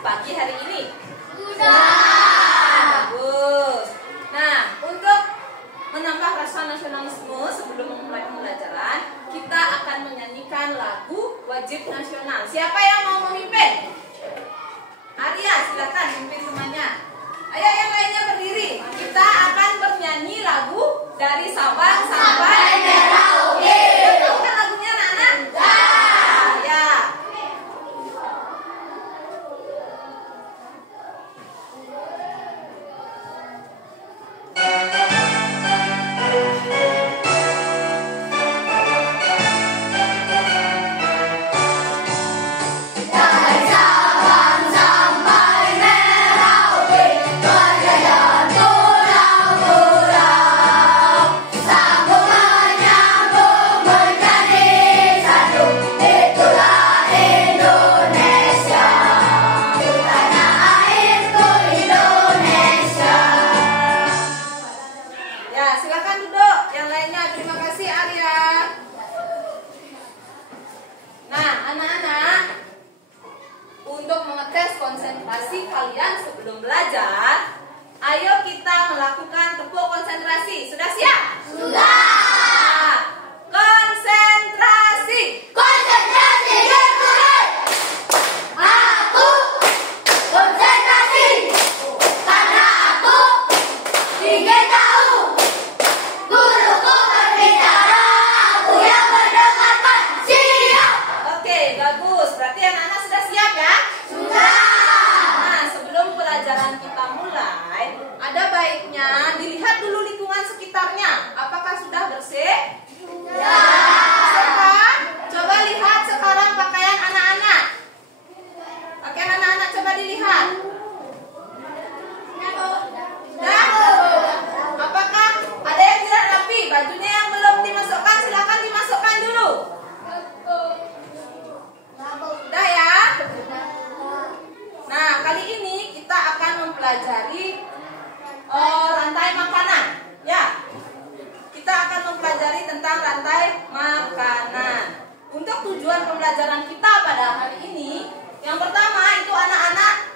pagi hari ini? Sudah. Bagus. Nah, untuk menambah rasa nasionalisme sebelum memulai pembelajaran, kita akan menyanyikan lagu wajib nasional. Siapa yang mau memimpin? Arya, silakan pimpin semuanya. Ayo yang lainnya berdiri. Kita akan bernyanyi lagu dari Sabang sampai Merauke. Tahu kan lagunya anak-anak? Ya. Konsentrasi kalian sebelum belajar, ayo kita melakukan tepuk konsentrasi. Sudah siap? Sudah. Konsentrasi. Konsentrasi dimulai. Aku konsentrasi karena aku ingin tahu. Guruku berbicara, aku yang mendengarkan. Siap. Oke, bagus. Berarti anak-anak sudah siap ya? Sudah. Pelajaran kita mulai, ada baiknya dilihat dulu lingkungan sekitarnya. Apakah sudah bersih? Sudah. Bersih kan? Coba lihat sekarang pakaian anak-anak. Pakaian anak-anak coba dilihat. Sudah? Apakah ada yang tidak rapi? Bajunya yang belum dimasukkan, silakan dimasukkan dulu. Sudah ya? Nah, kali ini kita akan mempelajari rantai makanan. Ya, kita akan mempelajari tentang rantai makanan. Untuk tujuan pembelajaran kita pada hari ini, yang pertama itu anak-anak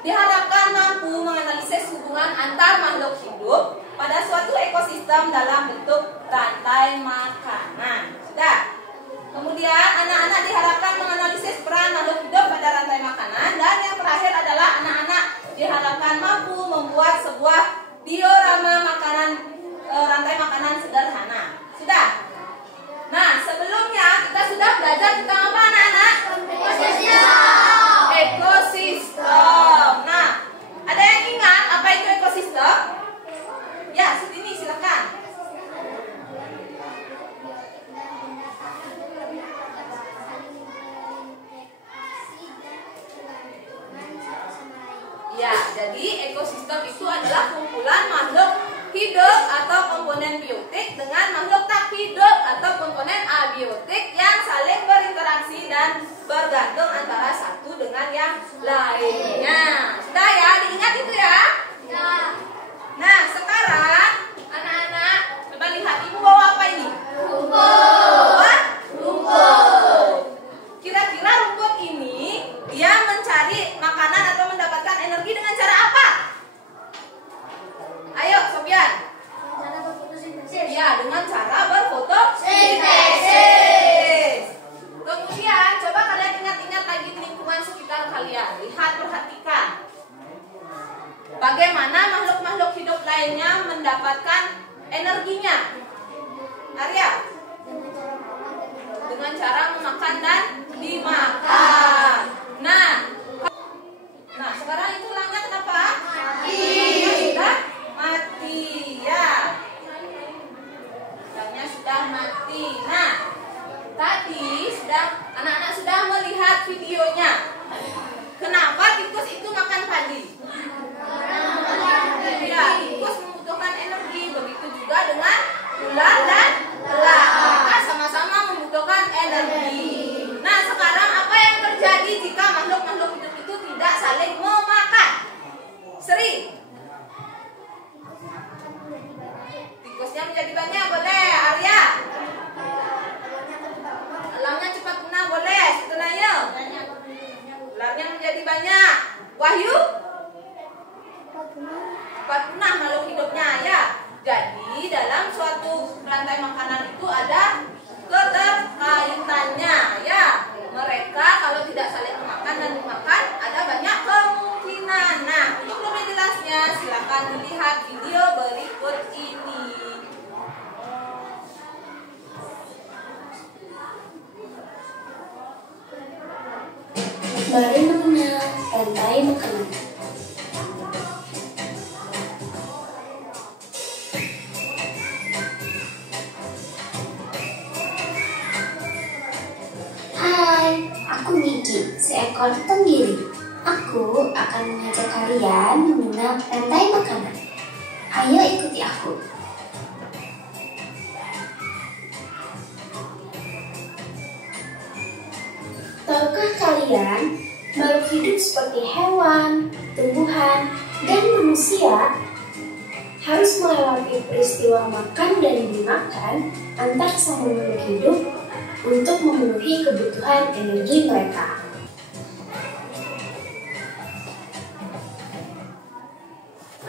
diharapkan mampu menganalisis hubungan antar makhluk hidup pada suatu ekosistem dalam bentuk rantai makanan. Sudah. Kemudian anak-anak diharapkan menganalisis peran makhluk hidup pada rantai makanan. Dan yang terakhir adalah anak-anak diharapkan mampu membuat sebuah diorama makanan, rantai makanan sederhana. Sudah? Nah, sebelumnya kita sudah belajar tentang apa anak-anak? Ekosistem. Nah, ada yang ingat apa itu ekosistem? Ya, sini silakan. Ya, jadi ekosistem itu adalah kumpulan makhluk hidup atau komponen biotik dengan makhluk tak hidup atau komponen abiotik yang saling berinteraksi dan bergantung antara satu dengan yang lainnya. Sudah ya, diingat itu ya? Ya. Nah, sekarang anak-anak coba lihat, ibu bawa apa ini? Rumput. Rumput. Kira-kira rumput ini dia mencari makanan atau mendapatkan energi dengan cara apa? Ayo, Sofian. Ya, dengan cara berfotosintesis. Kemudian, coba kalian ingat-ingat lagi lingkungan sekitar kalian. Lihat, perhatikan. Bagaimana makhluk-makhluk hidup lainnya mendapatkan energinya? Arya? Dengan cara memakan dan dimakan. Nah, sekarang itu tulangnya kenapa? Mati. Sudah mati, ya. Tulangnya sudah mati. Nah, tadi anak-anak sudah melihat videonya. Kenapa tikus itu makan padi? Ya, tikus membutuhkan energi. Begitu juga dengan ular dan elang. Mereka sama-sama membutuhkan energi. Nah, sekarang apa yang terjadi jika makhluk-makhluk hidup itu tidak saling memakan? Seri. Tikusnya menjadi banyak, boleh. Arya. Elangnya cepat punah, boleh. Setelahnya. Ularnya menjadi banyak. Mari mengenal rantai makanan. Hai, aku Niki, seekor tenggiri. Aku akan mengajak kalian mengenal rantai makanan. Ayo ikuti aku. Tahukah kalian, makhluk hidup seperti hewan, tumbuhan, dan manusia harus melewati peristiwa makan dan dimakan antar sama makhluk hidup untuk memenuhi kebutuhan energi mereka.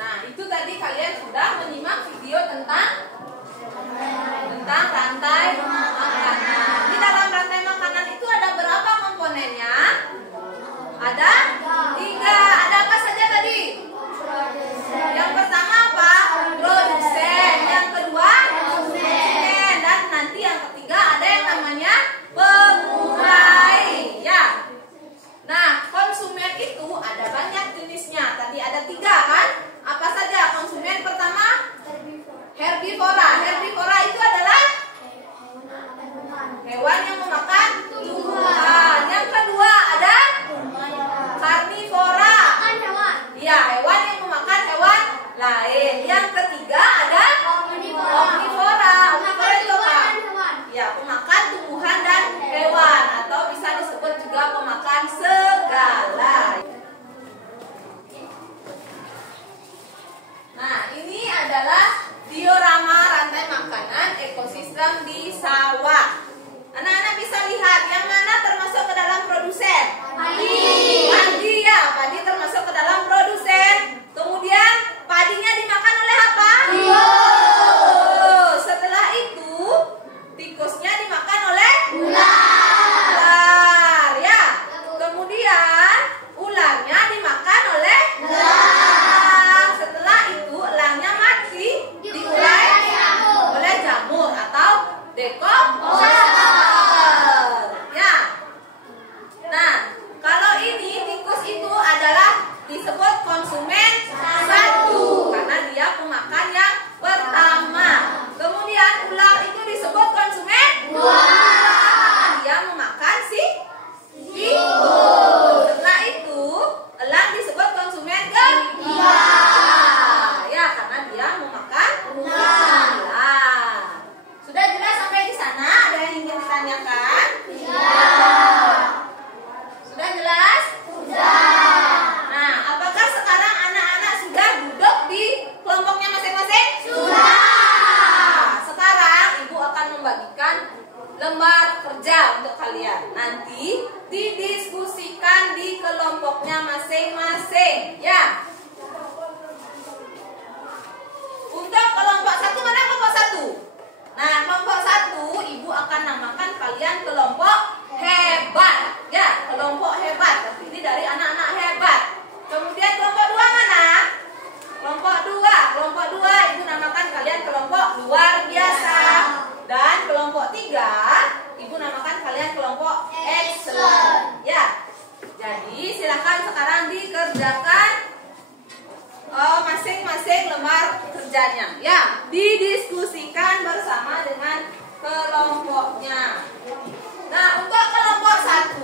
Nah, itu tadi kalian sudah menyimak video tentang rantai makanan. Di dalam rantai makanan itu ada berapa komponennya? Ada 3. Ada apa saja tadi? Yang pertama apa? Produsen. Yang kedua konsumen. Dan nanti yang ketiga ada yang namanya pengurai. Ya. Nah, konsumen itu ada banyak jenisnya. Tadi ada 3 kan? Apa saja konsumen? Pertama, herbivora. Herbivora itu adalah hewan yang memakan tumbuhan. Yang kedua ada karnivora. Ya, hewan yang memakan hewan lain. Yang ketiga ada omnivora. Omnivora itu apa? Ya, pemakan tumbuhan dan hewan, atau bisa disebut juga pemakan segala. Nah, ini adalah diorama rantai makanan ekosistem di sawah. Anak-anak bisa lihat yang mana termasuk ke dalam produsen? Padi ya, padi termasuk ke dalam produsen. Kemudian padinya dimakan oleh apa? Setelah itu tikusnya dimakan oleh ular ya. Kemudian ularnya dimakan oleh elang. Setelah itu elangnya mati, diurai oleh jamur atau dekomposasi. Ya. Nah, kalau ini tikus itu adalah disebut konsumen 1 karena dia pemakan yang pertama. Kemudian ular itu disebut konsumen 2 karena dia memakan si tikus. Setelah itu elang disebut konsumen ketiga. Ya, karena dia memakan ular. Sudah jelas sampai di sana? Ada yang ingin ditanyakan? Sudah jelas? Sudah. Nah, apakah sekarang anak-anak sudah duduk di kelompoknya masing-masing? Sudah. Sekarang Ibu akan membagikan lembar kerja untuk kalian. Nanti didiskusikan di kelompoknya masing-masing. Ya. Untuk kelompok 1, mana kelompok 1? Nah, kelompok 1 Ibu akan namakan kalian kelompok hebat. Ya, kelompok hebat. Tapi ini dari anak-anak hebat. Kemudian kelompok 2 mana? Kelompok 2. Kelompok 2 Ibu namakan kalian kelompok luar biasa. Dan kelompok 3 Ibu namakan kalian kelompok excellent. Ya. Jadi silakan sekarang dikerjakan masing-masing lembar kerjanya. Ya, didiskusikan bersama dengan kelompoknya. Nah, untuk kelompok 1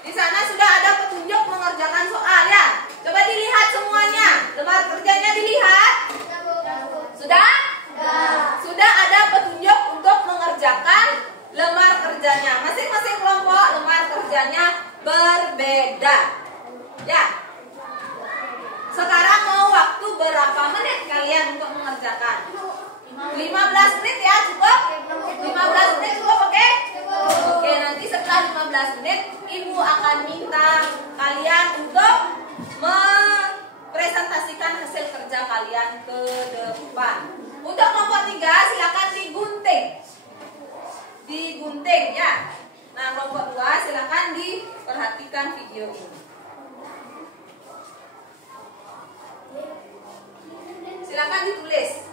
di sana sudah ada petunjuk mengerjakan soal ya. Coba dilihat semuanya. Lembar kerjanya dilihat? Sudah? Sudah ada petunjuk untuk mengerjakan lembar kerjanya. Masing-masing kelompok lembar kerjanya berbeda. Ya. Sekarang mau waktu berapa menit kalian untuk mengerjakan? 15 menit ya, cukup? 15 menit cukup, oke? Oke, nanti setelah 15 menit Ibu akan minta kalian untuk mempresentasikan hasil kerja kalian ke depan. Untuk kelompok 3 silakan digunting. Digunting ya. Nah, kelompok 2 silakan diperhatikan video ini. Silakan ditulis.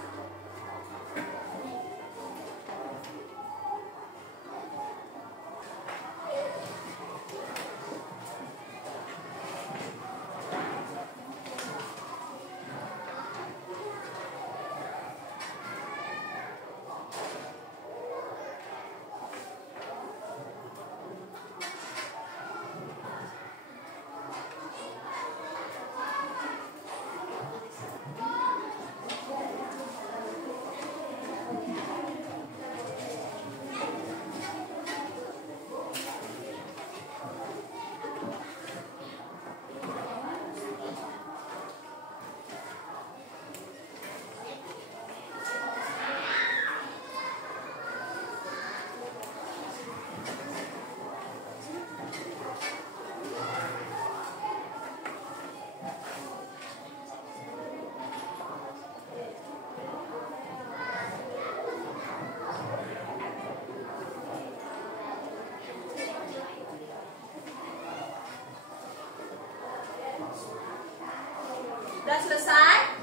selesai?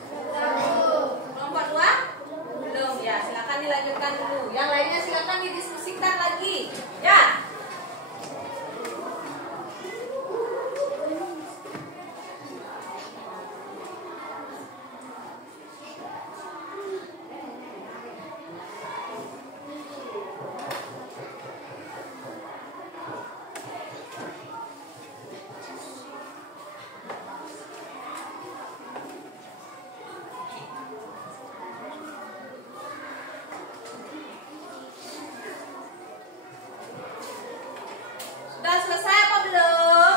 Kelompok 2? Belum ya, silakan dilanjutkan dulu. Yang lainnya silakan didiskusikan lagi. Ya. Sudah selesai apa belum?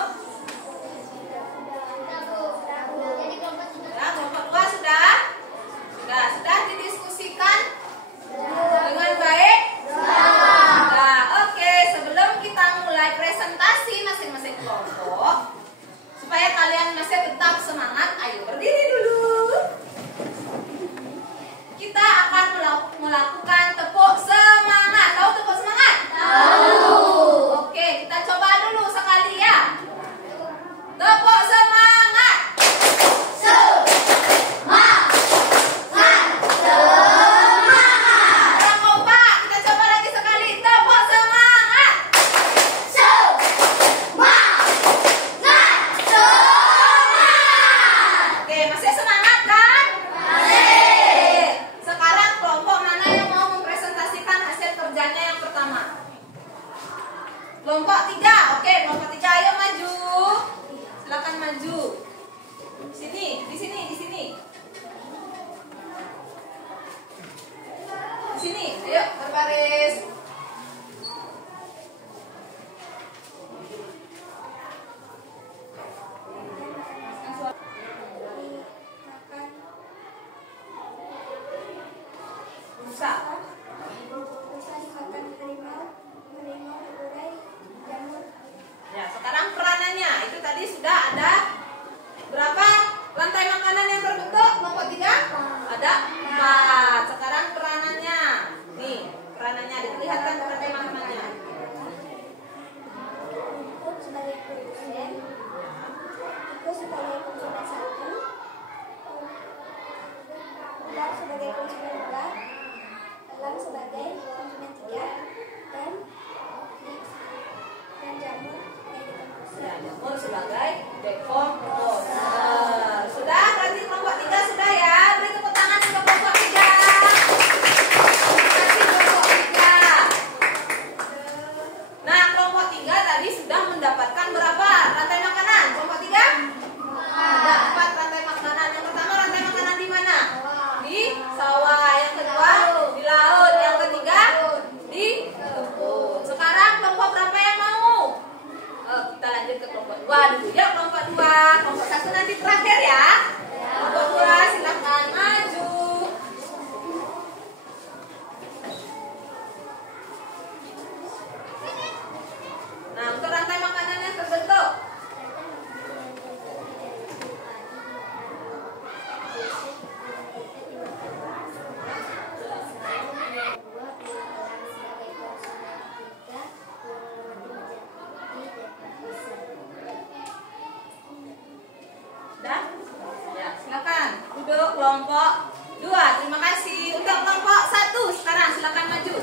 Ya, kelompok 2 sudah? Sudah didiskusikan dengan baik? Sudah. Oke, sebelum kita mulai presentasi masing-masing kelompok, supaya kalian masih tetap semangat, ayo berdiri dulu. Kita akan melakukan tepuk semangat. Tahu tepuk semangat? Oke, kita coba dulu sekali ya. Tepuk semangat. Kurang kompak. Kita coba lagi sekali. Tepuk semangat. Oke, masih semangat kan? Oke. Sekarang kelompok mana yang mau mempresentasikan hasil kerjanya yang pertama? Kelompok 3. Oke, kelompok 3 ayo maju. Silakan maju. Sini, di sini, di sini. Di sini, ayo berbaris. Bisa. Ya, sekarang peranannya itu tadi sudah ada berapa rantai makanan yang terbentuk? Kelompok 3? Ada 4. Sekarang peranannya. Nih, peranannya diperlihatkan rantai makanannya. Input sebagai produsen, Iko sebagai konsumen 1, Ular sebagai konsumen 2, Elang sebagai konsumen 3, dan Jamur Ya, Jamur sebagai dekomposer. Sudah, berarti kelompok 3 sudah ya. Beri tepuk tangan untuk kelompok 3. Terima kasih kelompok 3. Nah, kelompok 3 tadi sudah mendapatkan berapa rantai makanan? Kelompok 3? Ada 4 rantai makanan. Yang pertama rantai makanan di mana? Di sawah. Yang kedua di laut. Yang ketiga di kebun. Sekarang kelompok berapa yang mau? Kita lanjut ke kelompok 2 dulu ya. Kelompok 2, kelompok 1 nanti terakhir ya. Kelompok 2 silakan maju. Nah, untuk rantai makanan yang terbentuk. Sudah? Ya, silakan duduk kelompok 2. Terima kasih. Untuk kelompok 1 sekarang silakan maju.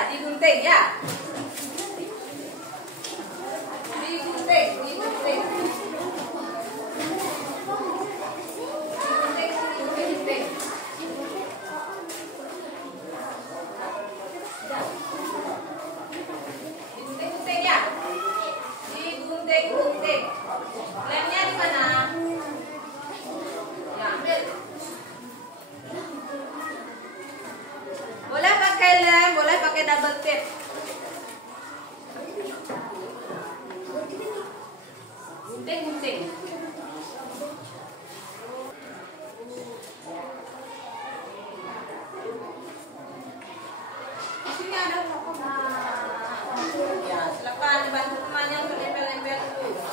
Ya, digunting ya. Digunting, digunting. Digunting. Digunting ya. Digunting. Lemnya di mana? Ya, ambil. Boleh pakai lem, boleh pakai double tape. Gunting. Di sini ada rokok. Ya, silakan dibantu temannya untuk lempel-lempel dulu.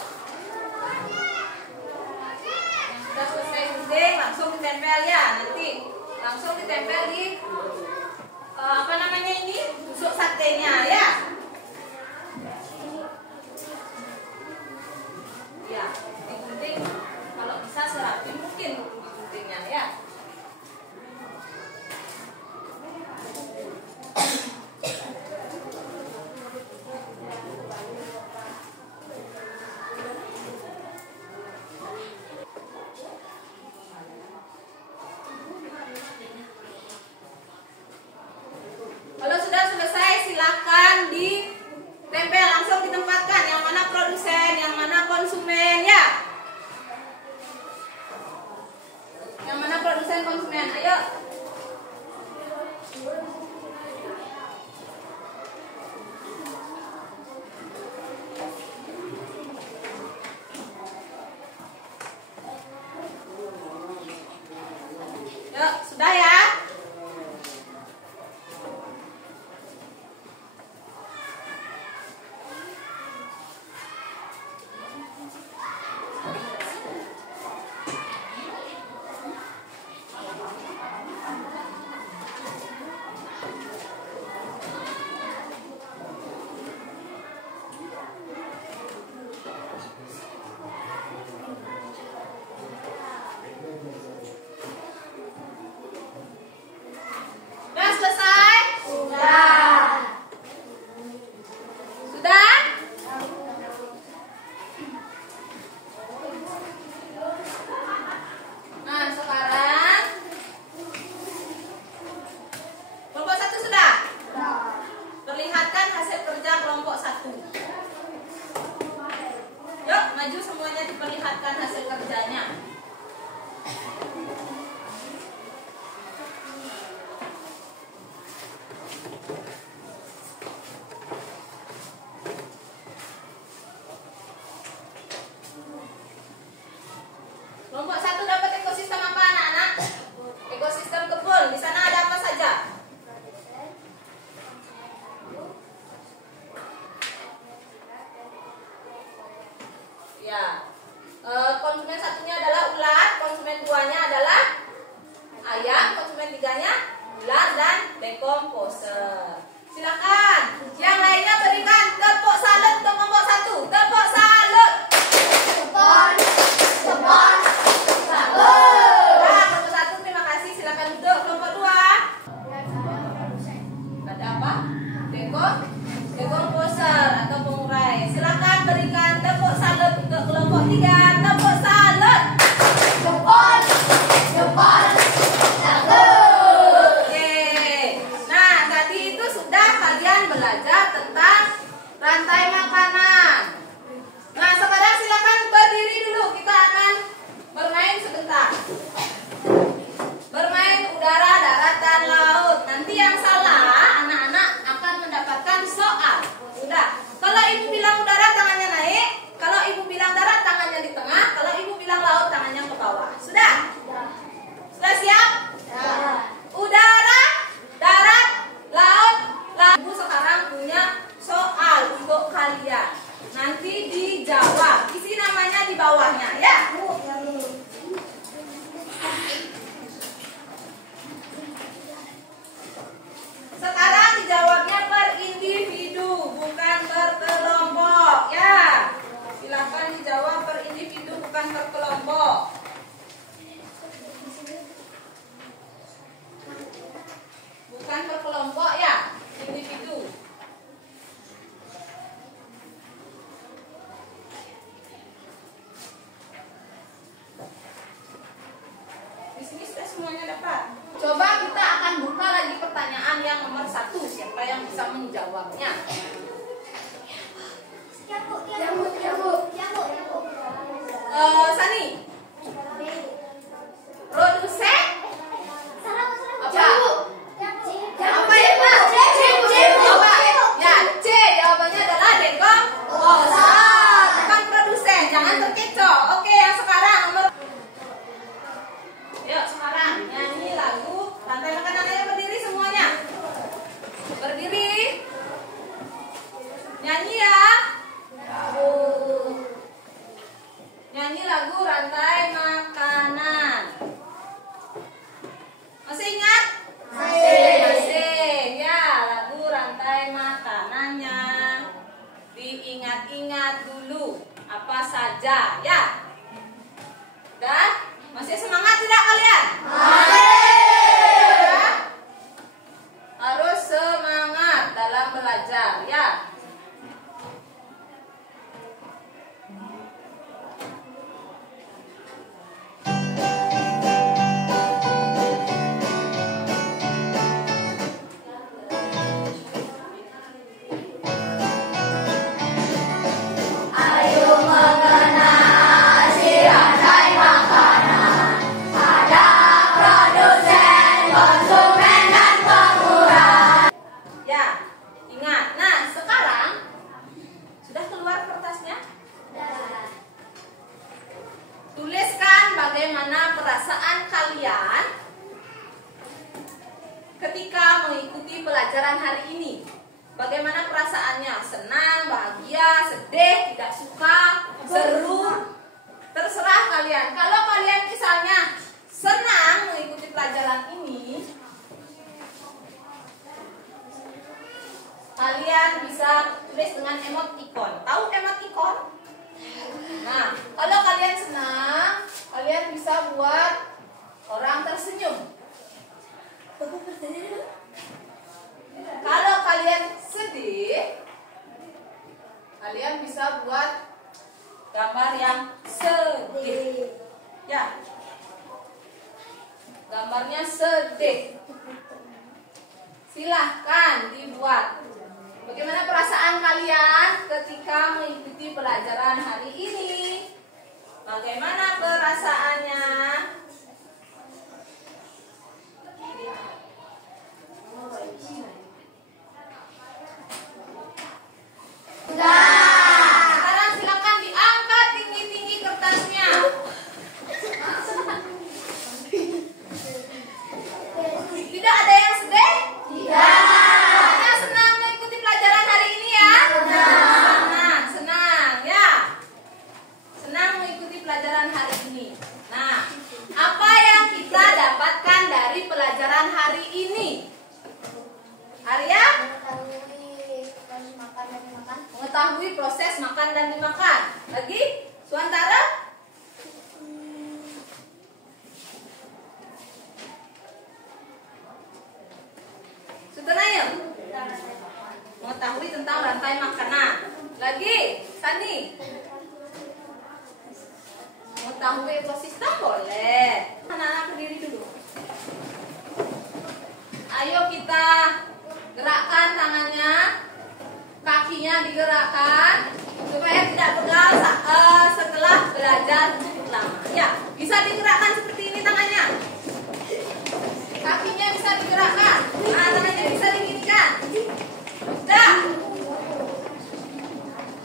Sudah selesai gunting, langsung ditempel ya. Nanti langsung ditempel di apa namanya ini? Tusuk satenya ya. Ya, digunting kalau bisa serapi mungkin diguntingnya ya. Kalau sudah selesai silakan ditempel, langsung ditempatkan. Yang mana produsen, yang mana konsumen ya. Yang mana produsen, konsumen, ayo. Yuk, sudah ya. Sudah selesai? Sudah? Nah, sekarang kelompok 1 sudah? Perlihatkan hasil kerja kelompok 1. Yuk, maju semuanya diperlihatkan hasil kerjanya. Kelompok 1 dapat ekosistem apa anak-anak? Ekosistem kebun. Di sana ada apa saja? Ya. Konsumen satunya adalah ulat, konsumen 2-nya adalah ayam, konsumen 3-nya ular dan dekomposer. Silakan. Yang lainnya berikan tepuk salut untuk kelompok 1. Tepuk salut. Nah, kelompok 1 terima kasih. Silakan duduk. Kelompok 2. Ada apa? Dekomposer atau pengurai. Silakan berikan tepuk salut untuk kelompok 3. Tepuk salut. Oke. Nah, tadi itu sudah kalian belajar tentang rantai makanan. Nah, sekarang silakan berdiri dulu. Kita akan bermain sebentar. Bermain udara, darat, dan laut. Nanti yang salah, anak-anak akan mendapatkan soal. Sudah. Kalau ibu bilang udara, tangannya naik. Kalau ibu bilang darat, tangannya di tengah. Kalau ibu bilang laut, tangannya ke bawah. Sudah? Sudah siap? Udara, darat, laut. Ibu sekarang punya soal untuk kalian. Nanti dijawab. Isi namanya di bawahnya ya. Sekarang dijawabnya per individu, bukan per kelompok ya. Silakan dijawab per individu, bukan per kelompok. Bukan per kelompok ya, individu. apa saja, ya. Dan masih semangat tidak kalian? Ya. Harus semangat dalam belajar, ya. Tuliskan bagaimana perasaan kalian ketika mengikuti pelajaran hari ini. Bagaimana perasaannya? Senang, bahagia, sedih, tidak suka, seru. Terserah kalian. Kalau kalian misalnya senang mengikuti pelajaran ini, kalian bisa tulis dengan emoticon. Tahu emoticon? Nah, kalau kalian senang, kalian bisa buat orang tersenyum. Kalau kalian sedih, kalian bisa buat gambar yang sedih. Ya, gambarnya sedih. Silahkan dibuat. Bagaimana perasaan kalian ketika mengikuti pelajaran hari ini? Bagaimana perasaannya? Sekarang silakan diangkat tinggi-tinggi kertasnya. Tidak ada yang sedih? Tidak. Senang mengikuti pelajaran hari ini ya? Senang ya. Senang mengikuti pelajaran hari ini. Nah, apa yang kita dapatkan dari pelajaran hari ini? Arya? Mengetahui proses makan dan dimakan. Lagi? Suantara? Sutanaya? Mengetahui tentang rantai makanan. Lagi? Sani? Mengetahui ekosistem boleh. Anak-anak berdiri dulu. Ayo kita gerakkan tangannya, kakinya digerakkan supaya tidak pegal setelah belajar cukup lama. Ya, bisa digerakkan seperti ini tangannya. Kakinya bisa digerakkan, tangannya bisa diginikan. Sudah.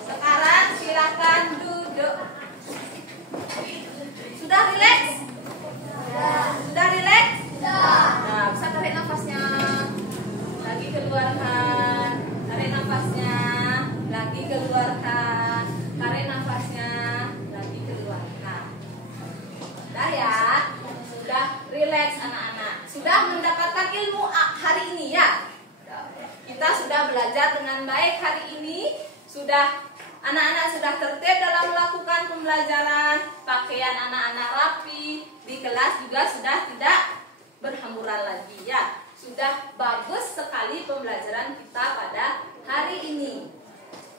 Sekarang silakan duduk. Sudah rileks? Sudah rileks? Nah, bisa tarik nafasnya. Lagi keluarkan. Tarik nafasnya. Lagi keluarkan. Tarik nafasnya. Lagi keluarkan. Sudah ya? Sudah rileks anak-anak. Sudah mendapatkan ilmu hari ini ya? Kita sudah belajar dengan baik hari ini. Anak-anak sudah tertib dalam melakukan pembelajaran. Pakaian anak-anak rapi. Di kelas juga sudah tidak berhamburan lagi ya. Sudah bagus sekali pembelajaran kita pada hari ini.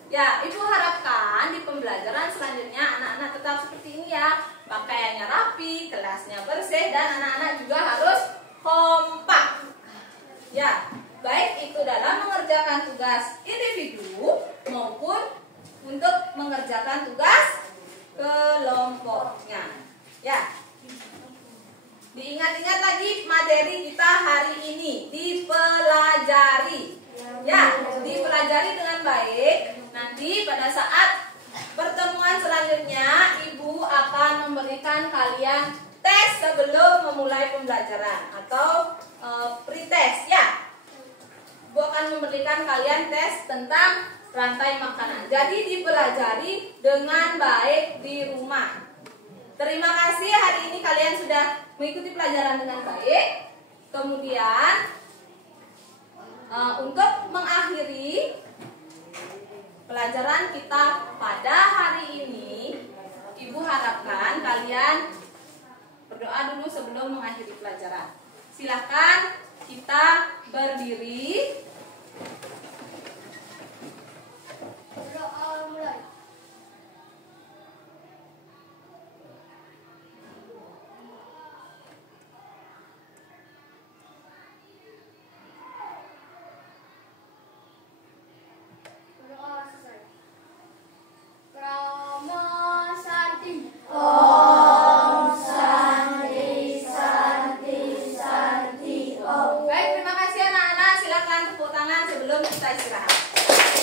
Ya, Ibu harapkan di pembelajaran selanjutnya anak-anak tetap seperti ini ya. Pakaiannya rapi, kelasnya bersih, dan anak-anak juga harus kompak. Ya, baik itu dalam mengerjakan tugas individu maupun untuk mengerjakan tugas kelompoknya. Ya. Diingat-ingat lagi materi kita hari ini, dipelajari. Ya, dipelajari dengan baik. Nanti pada saat pertemuan selanjutnya, Ibu akan memberikan kalian tes sebelum memulai pembelajaran atau pretest ya. Ibu akan memberikan kalian tes tentang rantai makanan. Jadi dipelajari dengan baik di rumah. Terima kasih hari ini kalian sudah mengikuti pelajaran dengan baik. Kemudian untuk mengakhiri pelajaran kita pada hari ini, silakan kita berdiri. Berdoa mulai. Berdoa selesai. Krama Santi. Om Santi Santi Santi Om. Baik, terima kasih anak-anak. Silakan tepuk tangan sebelum kita istirahat.